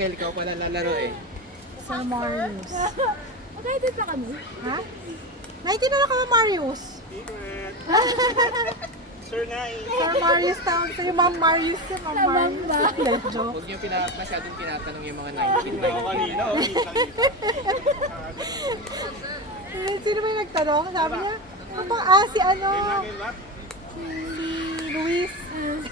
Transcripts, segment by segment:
Angel, ikaw pala lalaro eh. Sa Marius. Excited na kami. Ha? Nakikita na kami Marius. Sir Nai. Sir Marius tawag sa'yo. Ma'am Marius. Ma'am Marius. Hindi, joke. Huwag niyo masyadong tinatanong yung mga 19 Ako kanina, oh. Sino ba yung nagtanong? Sabi niya, si ano? Si Luis.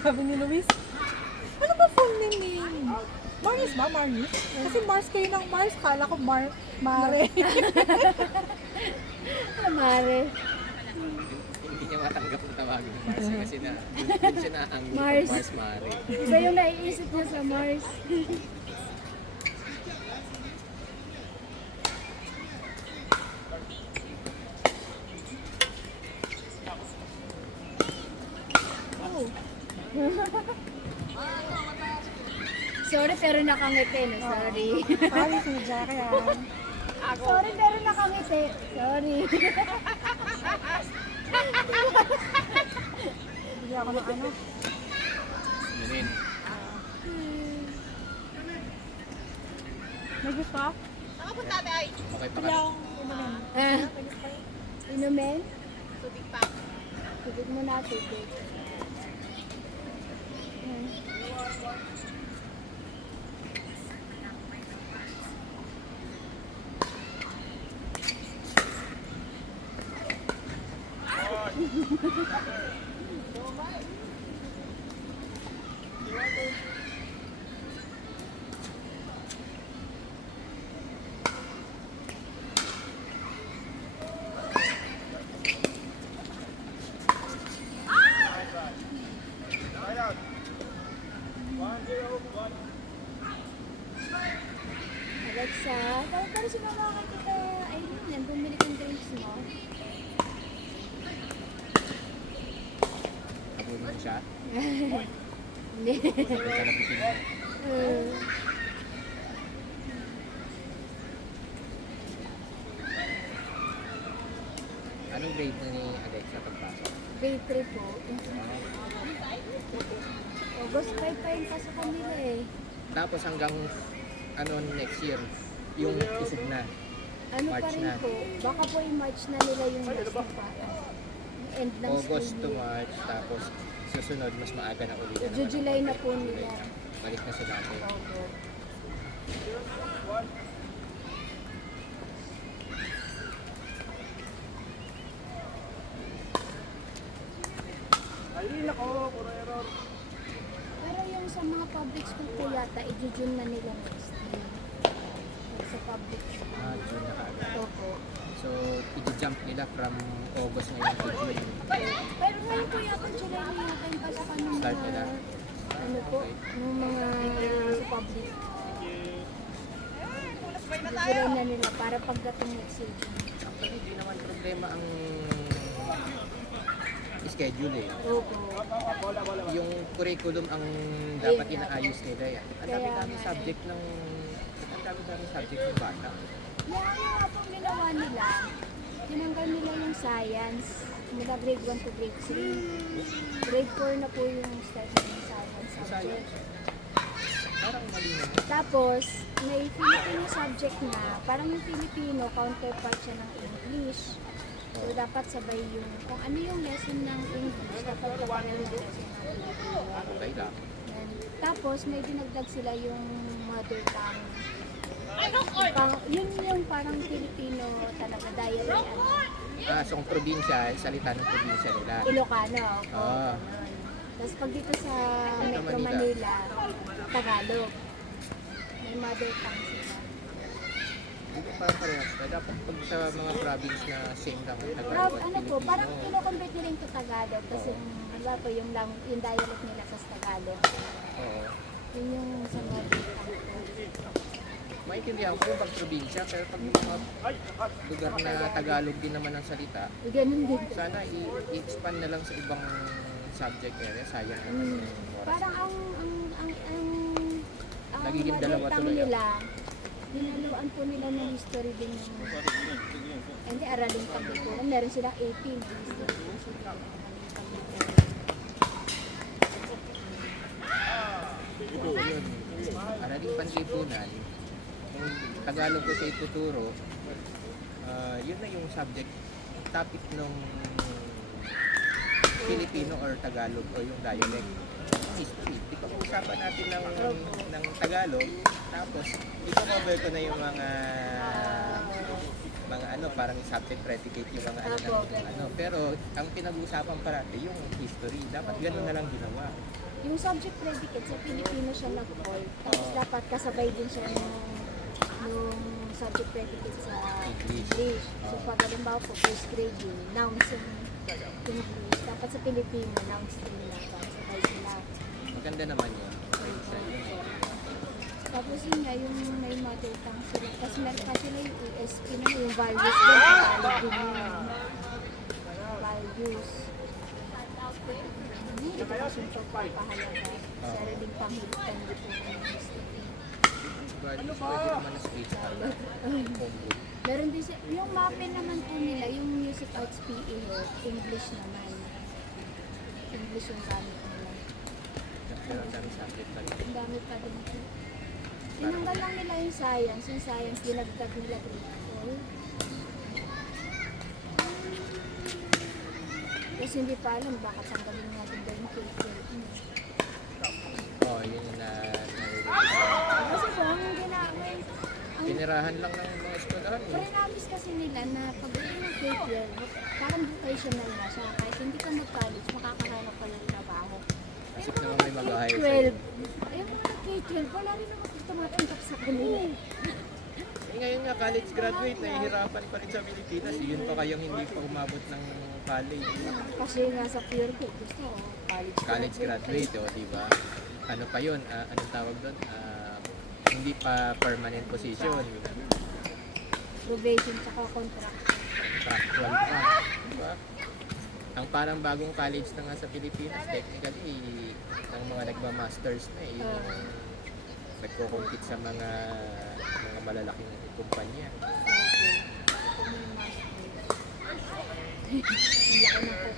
Sabi ni Luis, ano ba full name ni Marius ba? Marius? Kasi Mars kayo ng Mars. Kala ko Mare. Mare. Hindi niya matanggap na tawagin ng Mars kasi na doon siya naangin Mars. Mars Mare. Iba yung naiisip niya sa Mars. Oh. Sorry pero nakangiti no, sorry. Ay, si Jackie yan. Sorry pero nakangiti. Sorry. Hindi ako ng ano. Ganun. May gusto? Okay pa Hindi ka. akong umanin. Ah, inumin? Tubig mo na, tubig. Alexa, tawag ka rin si mama kay tita Aileen. Yan, bumili kang drinks mo. Abulin mo siya. Hindi. Kalapitin mo. Anong grade na ni Alexa pagpasok? Grade 3 po. August 5 pa yung pasok kanila eh. Tapos hanggang ano next year, yung isip na. Ano pa March rin na. po, baka po yung March na nila yung last na bata. End ng August to school year. March, tapos susunod mas maaga na ulit. July na po nila. Balik na sa dati. Opo. Ay, nako, puro error. Pero yung sa mga public school po yata, i-June na nila next year. Sa public school. June na kaagad. Opo. So, i-jump nila from August ngayon to June. Pero ngayon po yata July na yata yung pasokan ng Start mga, nila. ano po, ng mga sa public. July na nila para pagdating next year. Actually, hindi naman problema ang schedule eh. Opo. Yung curriculum ang dapat Ayun nga. inaayos nila yan. Ang Kaya dami-dami nga subject ng bata. Yung nga po ginawa nila, tinanggal nila yung science mula grade 1 to grade 3. Grade 4 na po yung start ng science subject. Parang mali na. Tapos, may Filipino subject na, parang yung Filipino, counterpart siya ng English. So, dapat sabay yung, kung ano yung lesson ng English, dapat kapareho yung lesson ng Filipino. Okay lang. Yan. Tapos, may dinagdag sila yung mother tongue. Yun yung parang Filipino talaga, dialect. So kung probinsya, salita ng probinsya nila. Ilocano. Oo. Tapos pag dito sa Metro Metro Manila, Tagalog. May mother tongue sila. Hindi pa parehas na. Dapat pag sa mga province na same lang ang Tagalog at Ano po, Filipino. parang kino-convert nila yung to Tagalog. Kasi yung dialect nila sa Tagalog. Oo. Yun yung sa mother tongue ko. Maintindihan ko pag probinsya, pero pag mga lugar na Tagalog din naman ang salita, Ganun din. sana i-expand na lang sa ibang subject area. Sayang naman yung oras. Parang ang Nagiging mother dalawa tongue tuloy. nila, dinaluan po nila ng history din. Hindi, aralin pagkukulang. Meron silang 18 history. Yun. Araling Panlipunan, kung Tagalog ko siya ituturo, yun na yung subject, topic nung Filipino or Tagalog o yung dialect. History. Di pa usapan natin ng Tagalog, tapos i-cover ko na yung mga ano, parang subject predicate yung mga ano. Pero ang pinag-uusapan parati yung history. Dapat ganun na lang ginawa. Yung subject predicate sa Filipino siya nag-call. Tapos dapat kasabay din siya nung subject predicate sa English. So pag halimbawa po, first grade yung nouns yung English. Dapat sa Filipino, nouns din na. Kasabay sila. Maganda naman yun. Tapos yun nga, yung may mother tongue sila. Tapos meron pa sila yung ESP na yung values din. Tagalog din yun. Values. Ito kasi yung pagpapahalaga. Sariling pangilitan dito ng history. Pwede naman na speech para combo. Meron din siya, yung MAPE naman po nila, yung Music Arts PE, English naman. English yung gamit nila. Pero ang dami subject pa rin. Ang dami pa din po. Tinanggal lang nila yung science dinagdag nila critical. Kasi hindi pa alam baka tanggalin natin daw yung critical. Oh, yun yung naririnig. Kasi po, ang ginamit, Pinirahan lang ng mga eskwelahan. pre-namis kasi nila na pagdating ng K-12, parang vocational na siya. Kahit hindi ka mag-college, makakahanap ka ng trabaho. Kasi naman may mag-hire K-12, sa'yo. ayun mga K-12, wala rin naman tumatanggap sa kanila. Eh, ngayon nga, college graduate, nahihirapan pa rin sa Pilipinas. Yun pa kayang hindi pa umabot ng college. Kasi nga sa pure ko, gusto ko College graduate, o, diba? Ano pa yun? Anong tawag doon? Hindi pa permanent position. Probation tsaka contract. Contractual pa. Diba? Ang parang bagong college na nga sa Pilipinas, technically, ang mga nagma-masters na yung nagko-compete sa mga malalaking kumpanya. Ang laki na po.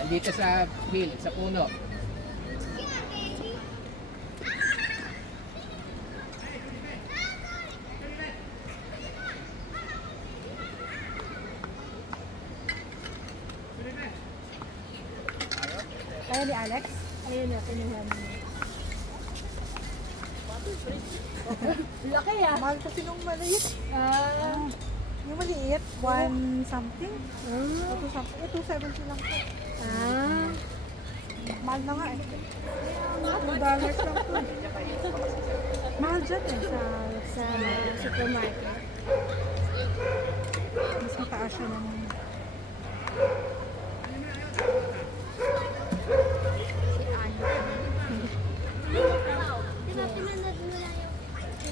Nandito sa field, sa puno. Kaya ni Alex? Ayun na, kinuha mo. Laki ah. Mahal kasi nung maliit. Yung maliit, 1 something. O 2 something. 270 lang po. Mahal na nga eh. $2 lang po. Mahal dyan eh. Sa supermarket. Mas mataas siya ng... Si Ano. Diba pinanood mo lang yung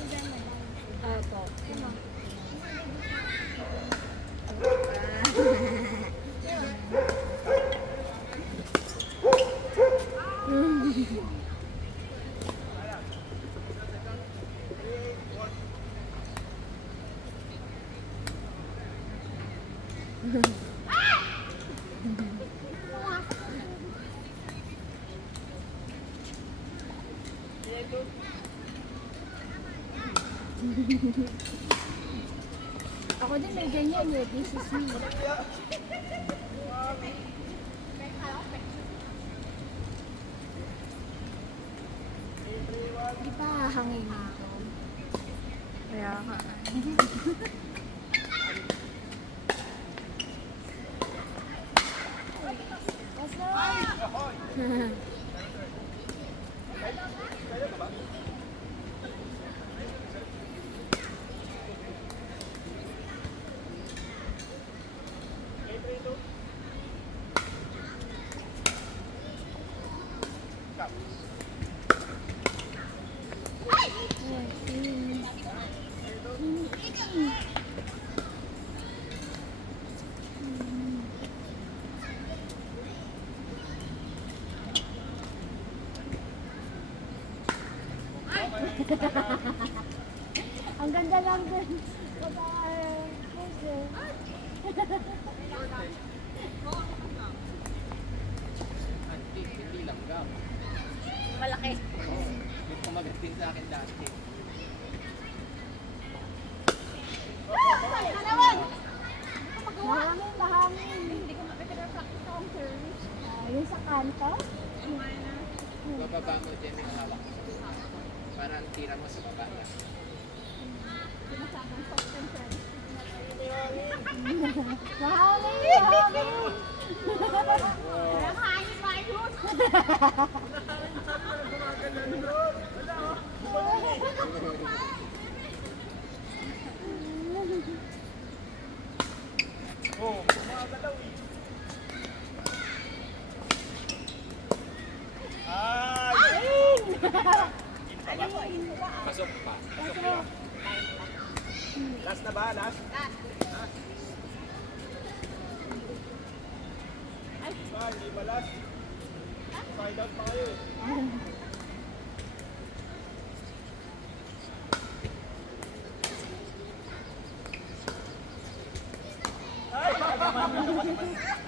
Ramadan? Opo. Ako din may ganyan eh. This is me. Di ba hanginin ko? Kaya nga. Ang ganda lang din. Okay. Hindi lang gam. Malaki. Yung kumagat din sa akin dati. Mahangin. Hindi ko practice ang service. Yung sa kanto? Bababa mo dyan yung hawak mo. Para ang tira mo sa baba niya. Mahangin! Mahangin! Oh, gumagalaw eh. Pasok pa. Last na ba? Last? Ba, hindi ba last? Find out pa kayo eh. Ay!